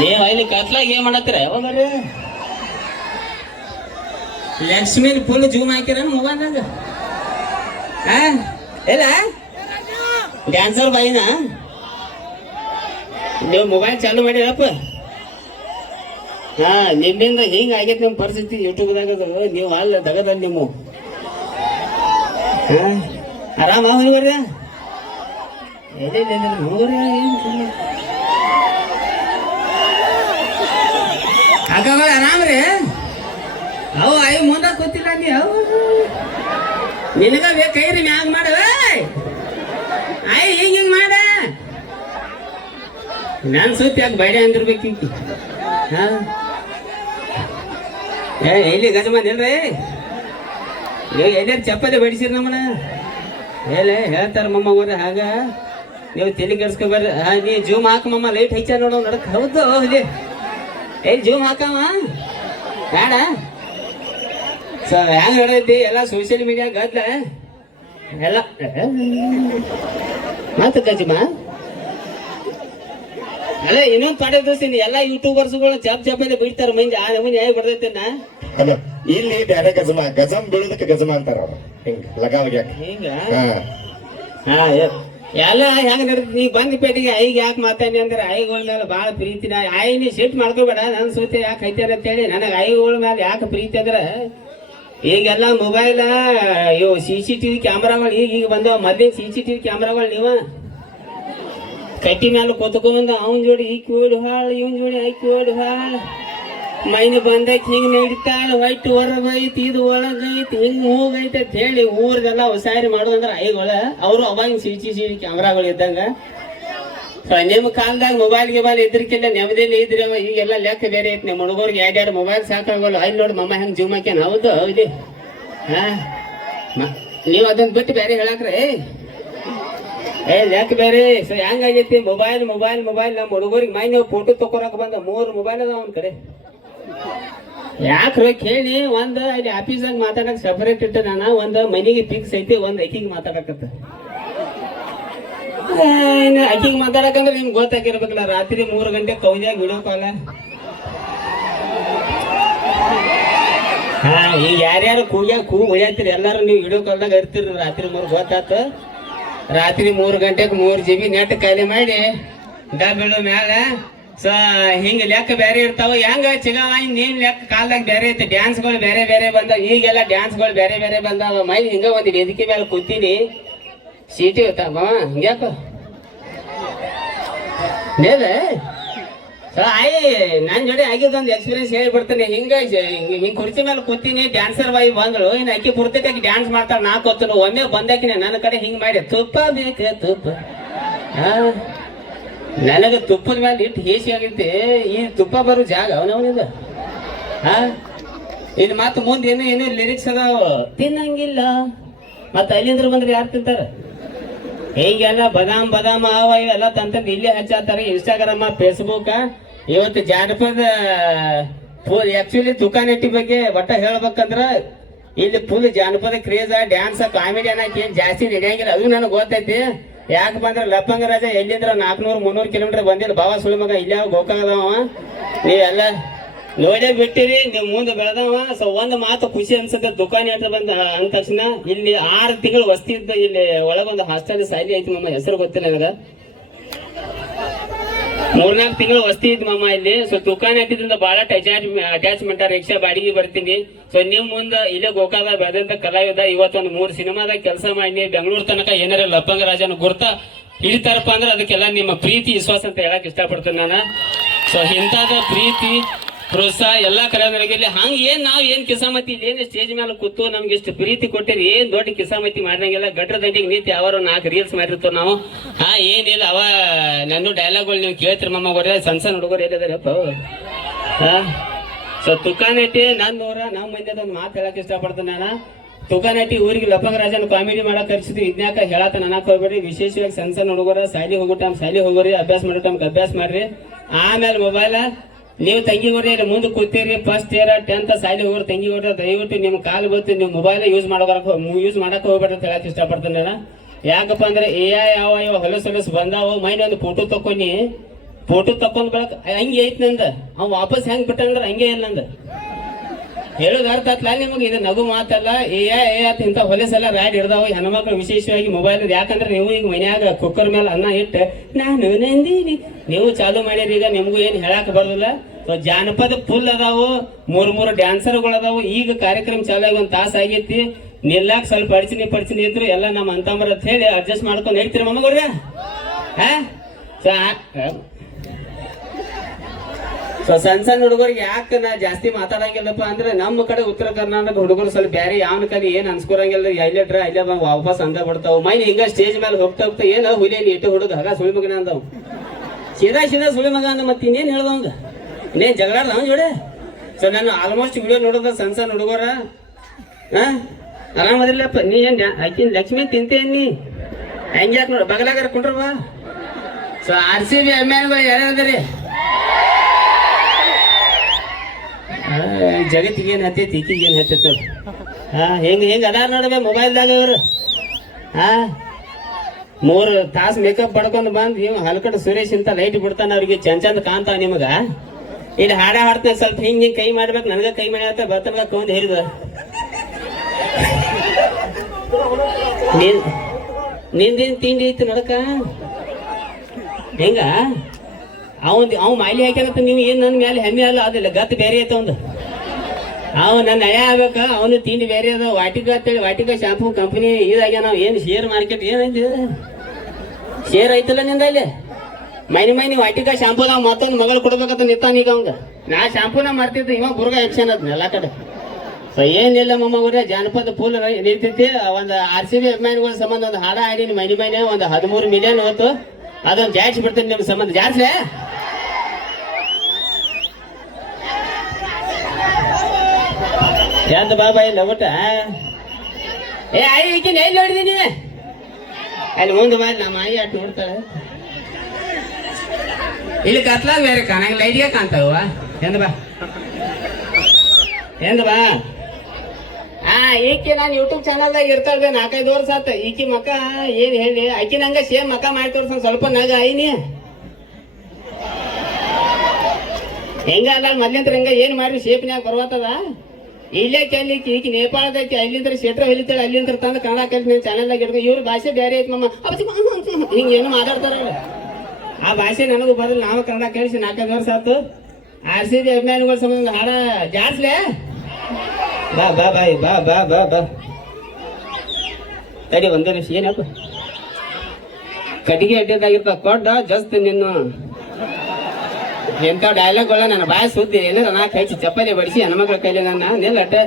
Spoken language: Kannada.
ನೀವ್ ಇಲ್ಲಿ ಕತ್ಲಾಗ ಏನ್ ಮಾಡತ್ತೀರ ಯಾವಾಗ ಲಕ್ಷ್ಮೀನ್ ಫುಲ್ ಜೂಮ್ ಹಾಕಿರ ಮೊಬೈಲ್ನಾಗ ಇಲ್ಲ ಡ್ಯಾನ್ಸರ್ ಬಾಯಿನ ನೀವು ಮೊಬೈಲ್ ಚಾಲು ಮಾಡಿರಪ್ಪ. ಹಾ ನಿಮ್ಮಿಂದ ಹಿಂಗ ಆಗೈತೆ ನಿಮ್ ಪರಿಸ್ಥಿತಿ ಯೂಟ್ಯೂಬ್ದಾಗ. ನೀವು ಅಲ್ಲ ದಗದಲ್ಲಿ ನಿಮ್ಮ ಆರಾಮ ಹುಡುಗರ ಅಕ್ಕಗಳು ಆರಾಮ್ರಿ. ಅವು ಅಯ್ಯ ಮುಂದ ಕೂತಿಲ್ಲ ನೀ ಅವು ನಿನಗ ಬೇಕೈರಿ ಮ್ಯಾಗ ಮಾಡ ಅಯ್ಯ ಹಿಂಗ ಮಾಡ ನನ್ ಸುತ್ತಿ ಯಾಕೆ ಬೈಡೆ ಅಂದಿರ್ಬೇಕು. ಹಾ ಎಲ್ಲಿ ಗಜಮಾನ್ ಇಲ್ರಿ ಎಲ್ಲಾರು ಚಪ್ಪಲಿ ಬಡಿಸಿರಿ ನಮ್ಮನ ಹೇಳೇ ಹೇಳ್ತಾರ ಮಮ್ಮ ಅವ್ರ ಹಾಗ ನೀವು ತಲೆ ಕೆಡ್ಸ್ಕೊಬರ್ರಿ. ನೀ ಜೂಮ್ ಹಾಕಮ್ಮ ಲೈಟ್ ಹಚ್ಚ ನೋಡೋ ನಡಕ್. ಹೌದು ಇಲ್ಲಿ ಜೂಮ್ ಹಾಕಮ್ಮ ಬೇಡ ಸೊ ಹೆಂಗ್ ನೋಡೈತಿ ಎಲ್ಲ ಸೋಷಿಯಲ್ ಮೀಡಿಯಾ ಗದ್ಲ ಎಲ್ಲ ಮಾತು ಗಜಮ್ಮ. ಅಲ್ಲ ಇನ್ನೊಂದು ಪಾಠ ದೋಸ್ತೀನಿ ಎಲ್ಲ ಯೂಟ್ಯೂಬರ್ಸ್ಗಳು ಚಪ್ಪಲಿ ಬಿಡ್ತಾರ ಮಂಜಿ ಆ ನಮೂನಿ ಹೇಗೆ ಬರ್ತೈತೆನ. ಇಲ್ಲಿ ಬೇರೆ ಗಜಮ ಗಜಮ್ ಬೀಳೋದಕ್ಕೆ ಗಜಮ ಅಂತಾರ ಅವ್ರು. ಹಿಂಗ ಲಗಾವಗೆ ಹಿಂಗ ಹಾ ಎಲ್ಲ ಹೆಂಗ ನಡೀತಿ. ನೀ ಬಂದ ಪೇಟಿಗೆ ಐಗೆ ಯಾಕೆ ಮಾತಾಡಿ ಅಂದ್ರೆ ಐಗಳ ಮೇಲೆ ಭಾಳ ಪ್ರೀತಿನ ಐ ನೀ ಸಿಟ್ ಮಾಡ್ಕೋಬೇಡ. ನನ್ನ ಸೂತಿ ಯಾಕೆ ಐತಾರ ಅಂತೇಳಿ ನನಗೆ ಐಗಳ ಮೇಲೆ ಯಾಕೆ ಪ್ರೀತಿ ಅಂದ್ರೆ ಈಗೆಲ್ಲ ಮೊಬೈಲ್ ಇವು CCTV ಕ್ಯಾಮ್ರಾಗಳು ಈಗ ಬಂದವ. ಮೊದ್ಲಿನ CCTV ಕ್ಯಾಮ್ರಾಗಳು ನೀವ ಕಟ್ಟಿ ಮೇಲೆ ಕೂತ್ಕೊಂಡ್ ಅವನ್ ಜೋಡಿ ಈಕಿ ಓಡಿ ಹಾಳು ಇವನ್ ಜೋಡಿ ಆಕಿ ಓಡಿ ಹಾಳು ಮೈನ್ ಬಂದೈತಿ ಹಿಂಗ್ ನಡಿತಾಳ ಹೊಯ್ತು ಹೊರಗೈತಿ ಇದು ಒಳಗೈತಿ ಹಿಂಗ್ ಹೋಗೈತಿ ಅಂತ ಹೇಳಿ ಊರ್ದೆಲ್ಲ ಉಸಾರಿ ಮಾಡೋದಂದ್ರ ಐಗಳ ಅವರು ಅವಾಗ CCTV ಕ್ಯಾಮ್ರಾಗಳು ಇದ್ದಂಗ. ನಿಮ್ಮ ಕಾಲದಾಗ ಮೊಬೈಲ್ ಗಿಬೈಲ್ ಇದ್ರಕ್ಕಿಲ್ಲ ನೆಮ್ಮದಿಯಲ್ಲಿ ಇದ್ರಿ. ಈಗೆಲ್ಲ ಲೆಕ್ಕ ಬೇರೆ ಐತಿ. ನಿಮ್ಮ ಹುಡುಗರಿಗೆ ಎರಡೆರಡು ಮೊಬೈಲ್ ಸಾಕಾಗಲ್ಲ. ಅಲ್ಲಿ ನೋಡಿ ಮಮ್ಮ ಹೆಂಗ್ ಜೂಮ್ ಹಾಕ್ಯಾನ. ಹೌದು ಹೌದಿ ಹಾ ನೀವು ಅದನ್ನ ಬಿಟ್ಟು ಬೇರೆ ಹೇಳಕ್ರಿ ಲೆಕ್ಕ ಬೇರೆ. ಸೊ ಹೆಂಗಾಗೈತಿ ಮೊಬೈಲ್ ಮೊಬೈಲ್ ಮೊಬೈಲ್. ನಮ್ಮ ಹುಡುಗರಿಗೆ ಮೈ ನೀವು ಫೋಟೋ ತಕೊರಕ್ ಬಂದ 3 ಮೊಬೈಲ್ ಅದಾವ ಒಂದ್ ಕಡೆ. ಯಾಕ್ರ ಕೇಳಿ ಒಂದ್ ಅಲ್ಲಿ ಆಫೀಸಾಗ ಮಾತಾಡಕ್ ಸಪರೇಟ್ ಇಟ್ಟ ನಾನು ಒಂದ್ ಮನಿಗೆ ಫಿಕ್ಸ್ ಐತಿ ಒಂದ್ ಅಕ್ಕಿಗೆ ಮಾತಾಡಕತ್ತ. ಅಕ್ಕಿಗೆ ಮಾತಾಡಕಂದ್ರೆ ನಿಮ್ಗೆ ಗೊತ್ತಾಗಿರ್ಬೇಕಲ್ಲ. ರಾತ್ರಿ 3 ಗಂಟೆ ಕೌನ್ಯಾಗ ವಿಡಿಯೋ ಕಾಲ. ಹಾ ಈಗ ಯಾರ್ಯಾರು ಕೂಗು ಒಯ್ಯತ್ತೀರಿ ಎಲ್ಲಾರು ನೀವು ವಿಡಿಯೋ ಕಾಲ್ದಾಗ ಇರ್ತೀರಿ. ರಾತ್ರಿ 3 ಗೊತ್ತಾತ. ರಾತ್ರಿ 3 ಗಂಟೆಗೆ 3 GB ನೆಟ್ ಖಾಲಿ ಮಾಡಿ ಬೀಳೋ ಮ್ಯಾಲ. ಸೊ ಹಿಂಗ ಲೆಕ್ಕ ಬೇರೆ ಇರ್ತಾವ. ಹೆಂಗ ಚಿಗವ ನೀನ್ ಲೆಕ್ಕ ಕಾಲ್ದಾಗ ಬೇರೆ ಐತಿ. ಡ್ಯಾನ್ಸ್ಗಳು ಬೇರೆ ಬೇರೆ ಬಂದಾವ. ಈಗೆಲ್ಲ ಡ್ಯಾನ್ಸ್ಗಳು ಬೇರೆ ಬೇರೆ ಬಂದಾವ. ಮೈ ಹಿಂಗ ಒಂದು ವೇದಿಕೆ ಮೇಲೆ ಕೂತೀನಿ ಸೀಟಿ ಹೋಗ್ತಾವ ಹಿಂಗ್ಯಾಕ ಆಯ್ ನನ್ ಜೋಡಿ ಆಗಿದ್ದೊಂದು ಎಕ್ಸ್ಪೀರಿಯನ್ಸ್ ಹೇಳ್ಬಿಡ್ತೀನಿ. ಹಿಂಗ ಕುರ್ಚಿ ಮೇಲೆ ಕೂತೀನಿ ಡ್ಯಾನ್ಸರ್ ಬಾಯಿ ಬಂದ್ರು. ಇನ್ನು ಅಕ್ಕಿ ಪೂರ್ತಿಯಾಗಿ ಡ್ಯಾನ್ಸ್ ಮಾಡ್ತಾರ. ನಾ ಕೂತನು ಒಮ್ಮೆ ಬಂದಾಕಿನ ನನ್ನ ಕಡೆ ಹಿಂಗ್ ಮಾಡಿ ತುಪ್ಪ ಬೇಕ ತುಪ್ಪ. ನನಗೆ ತುಪ್ಪದ ಮೇಲೆ ಇಟ್ಟು ಹೇಸಿ ಆಗೈತಿ. ಈ ತುಪ್ಪ ಬರೋ ಜಾಗ ಅವನವನಿದ. ಇನ್ನು ಮತ್ತ ಮುಂದೆ ಏನು ಲಿರಿಕ್ಸ್ ಅದಾವ ತಿನ್ನಂಗಿಲ್ಲ. ಮತ್ತ ಅಲ್ಲಿಂದ್ರ ಬಂದ್ರೆ ಯಾರು ತಿಂತಾರ? ಹೀಗೆಲ್ಲ ಬದಾಮ್ ಅವ ಇವೆಲ್ಲ ತಂತಂದು ಇಲ್ಲಿ ಹಚ್ಚಾತಾರೆ. Instagram Facebook. ಇವತ್ತು ಜಾನಪದ ಆಕ್ಚುಲಿ ತುಕಾನೆಟ್ಟಿ ಬಗ್ಗೆ ಒಟ್ಟ ಹೇಳ್ಬೇಕಂದ್ರ ಇಲ್ಲಿ ಫುಲ್ ಜಾನಪದ ಕ್ರೇಜ ಡ್ಯಾನ್ಸ್ ಕಾಮಿಡಿ ಅನ್ನಕ್ಕೆ ಏನ್ ಜಾಸ್ತಿ ನಡೆಯಂಗಿಲ್ಲ. ಅದು ನನಗೆ ಗೊತ್ತೈತಿ. ಯಾಕೆ ಬಂದ್ರೆ ಲಪ್ಪಂಗ ರಾಜ ಎಲ್ಲಿಂದ್ರ 400-300 ಕಿಲೋಮೀಟರ್ ಬಂದಿಲ್ಲ. ಬಾಬಾ ಸುಳಿ ಮಗ ಇಲ್ಲಿ ಯಾವ ಗೋಕಾಗದವ. ನೀವೆಲ್ಲ ನೋಡೇ ಬಿಟ್ಟಿರಿ. ನೀವು ಮುಂದೆ ಬೆಳೆದವ. ಸೊ ಒಂದು ಮಾತು ಖುಷಿ ಅನ್ಸುತ್ತೆ. ದುಕಾನ್ ಹತ್ರ ಬಂದ ಅಂದ ತಕ್ಷಣ ಇಲ್ಲಿ 6 ತಿಂಗಳು ವಸ್ತಿ ಇದ್ದ. ಇಲ್ಲಿ ಒಳಗೊಂದು ಹಾಸ್ಟೆಲ್ ಸಾಲಿ ಐತಿ ಮಮ್ಮ, ಹೆಸರು ಗೊತ್ತಿಲ್ಲ ನನಗ. 3-4 ತಿಂಗಳು ವಸ್ತಿ ಇದ್ ಮಮ್ಮ ಇಲ್ಲಿ. ಸೊ ದುಕಾನ್ ಹತ್ತಿದ್ರಿಂದ ಬಹಳ ಅಟ್ಯಾಚ್ಮೆಂಟ್ ರಿಕ್ಷಾ ಬಾಡಿಗೆ ಬರ್ತೀನಿ. ಸೊ ನಿಮ್ ಮುಂದೆ ಇಲ್ಲೇ ಗೋಕಾದ ಬೆಳೆದಂತ ಕಲಾವಿದ ಇವತ್ತೊಂದು 3 ಸಿನಿಮಾದಾಗ ಕೆಲಸ ಮಾಡಿ ಬೆಂಗಳೂರು ತನಕ ಏನಾರ ಲಪ್ಪಂಗ ರಾಜನ ಗುರ್ತ ಹಿಡಿತಾರಪ್ಪ ಅಂದ್ರೆ ಅದಕ್ಕೆಲ್ಲ ನಿಮ್ಮ ಪ್ರೀತಿ ವಿಶ್ವಾಸ ಅಂತ ಹೇಳಕ್ ಇಷ್ಟಪಡ್ತೇನೆ ನಾನು. ಸೊ ಇಂಥದ ಪ್ರೀತಿ ಪ್ರೋತ್ಸಾಹ ಎಲ್ಲಾ ಕಲಾವಿದರಿಗೆ ಹಂಗ ನಾವ್ ಏನ್ ಕಿಸಾಮತಿ ಇಲ್ಲಿ ಏನ್ ಸ್ಟೇಜ್ ಮೇಲೆ ಕೂತು ನಮ್ಗೆ ಇಷ್ಟು ಪ್ರೀತಿ ಕೊಟ್ಟಿರಿ. ಏನ್ ದೊಡ್ಡ ಕಿಸಾಮತಿ ಮಾಡಿದಂಗೆಲ್ಲ ಗಟ್ರ ದಂಡಿಗೆ ನಿಂತು ಯಾವಾರ 4 ರೀಲ್ಸ್ ಮಾಡಿರ್ತೇವೆ ನಾವು. ಏನಿಲ್ಲ ಅವ ನನ್ನ ಡೈಲಾಗ್ಗಳು ನೀವು ಕೇಳ್ತಿರಿ ಮಮ್ಮ ಗೊರ ಸಣ್ಣ ಹುಡುಗರು ಎಲ್ಲಿದಾರಪ್ಪ. ಸೊ ತುಕಾನೆಟ್ಟಿ ನನ್ನೂರ ನಮ್ಮ ಮಂದಿದೊಂದು ಮಾತು ಹೇಳಕ್ ಇಷ್ಟಪಡ್ತೇನೆ ನಾನು. ತುಕಾನೆಟ್ಟಿ ಊರಿಗೆ ಲಪ್ಪಂಗ ರಾಜನ ಕಾಮಿಡಿ ಮಾಡಕ್ ಕರ್ಸಿದ್ವಿ. ಇದ್ನ್ಯಾಕ ಹೇಳತ್ತ ನನಕ್ ಹೋಗ್ಬೇಡ್ರಿ. ವಿಶೇಷವಾಗಿ ಸಣ್ಣ ಹುಡುಗರ ಶಾಲಿ ಹೋಗೋ ಟೈಮ್ ಶಾಲಿ ಹೋಗೋರಿ, ಅಭ್ಯಾಸ ಮಾಡೋ ಟೈಮ್ ಅಭ್ಯಾಸ ಮಾಡ್ರಿ. ಆಮೇಲೆ ಮೊಬೈಲ್ ನೀವು ತಂಗಿ ಹೊಡ್ರಿ ಮುಂದೆ ಕೂತೀರಿ. ಫಸ್ಟ್ ಇಯರ್ 10th ಶಾಲಿ ಹೋಗೋರು ತಂಗಿ ಹೊಡ್ರ ದಯವಿಟ್ಟು ನಿಮ್ ಕಾಲು ಗೊತ್ತು ನೀವು ಮೊಬೈಲ್ ಯೂಸ್ ಮಾಡಕ್ ಹೋಗ್ಬೇಡ್ರಿ ಅಂತ ಹೇಳಕ್ ಇಷ್ಟಪಡ್ತೇನೆ ನಾನು. ಯಾಕಪ್ಪ ಅಂದ್ರೆ ಯಾವ ಹೊಲಸು ಬಂದಾವ. ಮೈನ್ ಒಂದು ಫೋಟೋ ತಕೊಂಡಿ ಫೋಟೋ ತಕೊಂಡ್ ಬೆಳಕ ಹಂಗೆ ಐತ್ ನಂದ ಅವ್ ವಾಪಸ್ ಹೆಂಗ್ ಬಿಟ್ಟಂದ್ರ ಹಂಗೆ ಇಲ್ಲ ನಂದ ಹೇಳೋದ್ ಅರ್ಥ ಆತ್ಲ ನಿಮಗೆ. ಇದು ನಗು ಮಾತಲ್ಲ. ಏ ಆತ ಇಂಥ ಹೊಲಸೆಲ್ಲ ರ್ಯಾಡ್ ಹಿಡ್ದಾವ ಹೆಣ್ಮಕ್ಳು ವಿಶೇಷವಾಗಿ ಮೊಬೈಲ್. ಯಾಕಂದ್ರೆ ನೀವು ಈಗ ಮನ್ಯಾಗ ಕುಕ್ಕರ್ ಮೇಲೆ ಅನ್ನ ಇಟ್ಟು ನಾನು ನಂದಿನಿ ನೀವು ಚಾಲು ಮಾಡಿರಿ. ಈಗ ನಿಮ್ಗೂ ಏನ್ ಹೇಳಕ್ ಬರೋದಿಲ್ಲ. ಸೊ ಜಾನಪದ ಫುಲ್ ಅದಾವು, ಮೂರು ಡ್ಯಾನ್ಸರ್ಗಳು ಅದಾವು. ಈಗ ಕಾರ್ಯಕ್ರಮ ಚಾಲು ಆಗಿ 1 ತಾಸು ಆಗೈತಿ. ನಿಲ್ಲಾಕ್ ಸ್ವಲ್ಪ ಅಡ್ಚಿನಿ ಇದ್ರು ಎಲ್ಲ ನಮ್ಮ ಅಂತಂಬರ್ ಅಂತ ಹೇಳಿ ಅಡ್ಜಸ್ಟ್ ಮಾಡ್ಕೊಂಡು ಹೇಳ್ತೀರಿ ಮಮ್ಮಗವ್ರ. ಸೊ ಸಣ್ಣ ಹುಡುಗರಿಗೆ ಯಾಕೆ ನಾ ಜಾಸ್ತಿ ಮಾತಾಡಂಗಿಲ್ಲಪ್ಪ ಅಂದ್ರೆ ನಮ್ಮ ಕಡೆ ಉತ್ತರ ಕರ್ನಾಟಕ ಹುಡುಗರು ಸ್ವಲ್ಪ ಬೇರೆ ಯಾವನ ಕಡೆ ಏನ್ ಅನ್ಸ್ಕೊರಂಗಿಲ್ಲ. ಇಲ್ಲೇ ಬಂದು ವಾಪಸ್ ಅಂದ ಬಿಡ್ತಾವ. ಮೈನ್ ಹಿಂಗ ಸ್ಟೇಜ್ ಮೇಲೆ ಹೋಗ್ತಾ ಏನ ಹುಲಿ ಇಟ್ಟು ಹುಡುಗ ಹಾಗ ಸುಳಿ ಮಗನ ಅಂದವ್. ಸೀದಾ ಸುಳಿ ಮಗ ಅಂದ ಮತ್ತೆ ಇನ್ನೇನ್ ಹೇಳ್ದವಂಗ ಇನ್ನೇನ್ ಜಗಳಾಡ್ದ ಅವನ್ ಜೋಡೆ. ಸೊ ನಾನು ಆಲ್ಮೋಸ್ಟ್ ವಿಡಿಯೋ ನೋಡೋದ ಸಣ್ಣ ಹುಡುಗರ ಆರಾಮದಿಲ್ಲಪ್ಪ. ನೀ ಏನ್ ಆಕಿನ ಲಕ್ಷ್ಮಿ ತಿಂತೇನ್ ನೀ ಹೆಂಗ್ ಯಾಕೆ ನೋಡ ಬಗಲಾಗಾರ ಕುಂಡ್ರ ಬಾ. ಸೊ RCB ಅಭಿಮಾನಿಗಳು ಯಾರ್ಯಾರದ್ರಿ ಜಗತ್ತಿಗೆ ಏನ್ ಹತ್ತೈತಿ ಈಕಿಗೆ ಏನ್ ಹತ್ತೈತ ಹೆಂಗ್ ಅದಾರ ನೋಡ್ಬೇ ಮೊಬೈಲ್ದಾಗ ಇವ್ರು. 3 ತಾಸು ಮೇಕಪ್ ಪಡ್ಕೊಂಡು ಬಂದ್ ಇವ್ ಹಲ್ಕಟ್ ಸುರೇಶ್ ಅಂತ ಲೈಟ್ ಬಿಡ್ತಾನ. ಅವ್ರಿಗೆ ಚಂದ ಕಾಣ್ತಾವ ನಿಮಗ. ಇಲ್ಲಿ ಹಾಡ ಹಾಡ್ತಾನೆ ಸ್ವಲ್ಪ ಹಿಂಗ್ ಕೈ ಮಾಡ್ಬೇಕು. ನನಗ ಕೈ ಮಾಡ್ಯಾತ ಬರ್ತನ ಕೌಂದ್ ಹೇರಿದ ನಿಂದೇನ್ ತಿಂಡಿ ಐತಿ ನಡಕ ಹೆಂಗ ಅವ್ ಮಾಲಿ ಹಾಕ್ಯಾನತ್ತ. ನೀವು ಏನ್ ನನ್ ಮೇಲೆ ಹೆಮ್ಮೆ ಅಲ್ಲ ಅದಿಲ್ಲ ಗತ್ ಬೇರೆ ಐತ ಒಂದು. ಅವ್ ನನ್ನ ಹಳೆ ಆಗ್ಬೇಕ. ಅವನು ತಿಂಡಿ ಬೇರೆ ಅದ. ವಾಟಿಕ ಅಂತೇಳಿ ವಾಟಿಕ ಶಾಂಪೂ ಕಂಪನಿ ಇದಾಗ್ಯ. ನಾವು ಏನ್ ಶೇರ್ ಮಾರ್ಕೆಟ್ ಏನೈತಿ ಶೇರ್ ಐತಲ್ಲ ನಿಂದ ಇಲ್ಲಿ ಮೈನಿ ವಾಟಿಕ ಶಾಂಪೂ ನಾವು ಮತ್ತೊಂದು ಮಗಳು ಕೊಡ್ಬೇಕಂತ ನಿಂತಾನೀಗ ಅವಂಗ. ನಾ ಶಾಂಪೂನ ಮಾರ್ತಿದ್ದೆ ಇವ ಬುರ್ಗ ಎಕ್ಷನ್ ಅದ್ನ ಎಲ್ಲಾ ಕಡೆ. ಸೊ ಏನಿಲ್ಲ ಮಮ್ಮವ್ರೆ ಜಾನಪದ ಫುಲ್ ನಿಂತೈತಿ. ಒಂದು RCB ಅಭಿಮಾನಿಗಳ ಸಂಬಂಧ ಒಂದು ಹಾಡ ಹಾಡಿನಿ ಮೈನಿ ಒಂದು 13 ಮಿಲಿಯನ್ ಹೋತು. ಅದೊಂದು ಜಾಡ್ಸಿ ಬಿಡ್ತೀನಿ ನಿಮ್ ಸಂಬಂಧ. ಜಾಡ್ಸ್ಲೆ ಯಾವ್ದ ಬಾಬಾ ಇಲ್ಲ ಊಟ ಈಕಿನ ಎಲ್ಲಿ ನೋಡಿದೀನಿ ಅಲ್ಲಿ ಮುಂದೆ ಬಾ. ನಮ್ಮ ಆಯಿ ಅಟ್ ನೋಡ್ತಾಳೆ. ಇಲ್ಲಿ ಕತ್ಲಾಗ ಬೇರೆ ಕಾಣಂಗ ಲೈಟ್ಗೆ ಕಾಣ್ತಾವ. ಎಂದ ಬಾ ಈಕಿ ನಾನು ಯೂಟ್ಯೂಬ್ ಚಾನಲ್ದಾಗ ಇರ್ತಾಳೆ 4-5 ವರ್ಷ ಆತ. ಈಕಿ ಮಕ್ಕ ಏನ್ ಹೇಳಿ ಆಕಿ ನಂಗ ಸೇಮ್ ಮಕ್ಕ ಮಾಡಿ ತೋರ್ಸ ಸ್ವಲ್ಪ ನಗ ಐನಿ ಹೆಂಗ ಅಲ್ಲ ಮೊದ್ಲಿಂತ್ರ ಹೆಂಗ ಏನ್ ಮಾಡ್ರಿ ಶೇಪ್ನ್ಯಾಗ ಬರ್ವತ್ತದ. ಇಲ್ಲೇ ಕೆಲ್ಲಿಕ್ಕಿ ಈಕಿ ನೇಪಾಳದೈತಿ. ಅಲ್ಲಿಂದ್ರ ಶೆಟ್ರ ಹೊಲಿತಾಳೆ. ಅಲ್ಲಿಂದ್ರ ತಂದು ಕನ್ನಡ ಕಲಿಸಿ ನೀನ್ ಚಾನಲ್ದಾಗ ಇಡ್ಕೊ. ಇವ್ರ ಭಾಷೆ ಬೇರೆ ಐತಿ ಮಮ್ಮ ಹಿಂಗ ಏನು ಮಾತಾಡ್ತಾರ. ಆ ಭಾಷೆ ನನಗೂ ಬರಲ್ಲ. ನಾವು ಕನ್ನಡ ಕಲಿಸಿ 4-5 ವರ್ಷ ಆತು. RCB ಅಭಿಮಾನಿಗಳ ಸಂಬಂಧ ಹಾಡ ಜಾಡ್ಸ್ಲೆ ಬಾ ಬಾ ಬಾಯ್ ಬಾ ಬಾ ಬಾ ಬಾ ತಡಿ ಒಂದೇ ನಿಮಿಷ. ಏನಪ್ಪ ಕಟ್ಟಿಗೆ ಅಡ್ಡದಾಗಿರ್ತಾವ ಕೊಡ್ಡ ಜಸ್ಟ್ ನಿನ್ನ ಎಂಥ ಡೈಲಾಗ್ಗಳ ನನ್ನ ಬಾಯಿ ಸುದ್ದಿ ಏನಾರ ನಾ ಕೈಚಿ ಚಪ್ಪಲಿ ಬಡಿಸಿ ಹೆಣ್ಮಕ್ಳ ಕೈಲಿ ನನ್ನ ನಿಲ್ಲಟ್ಟೆ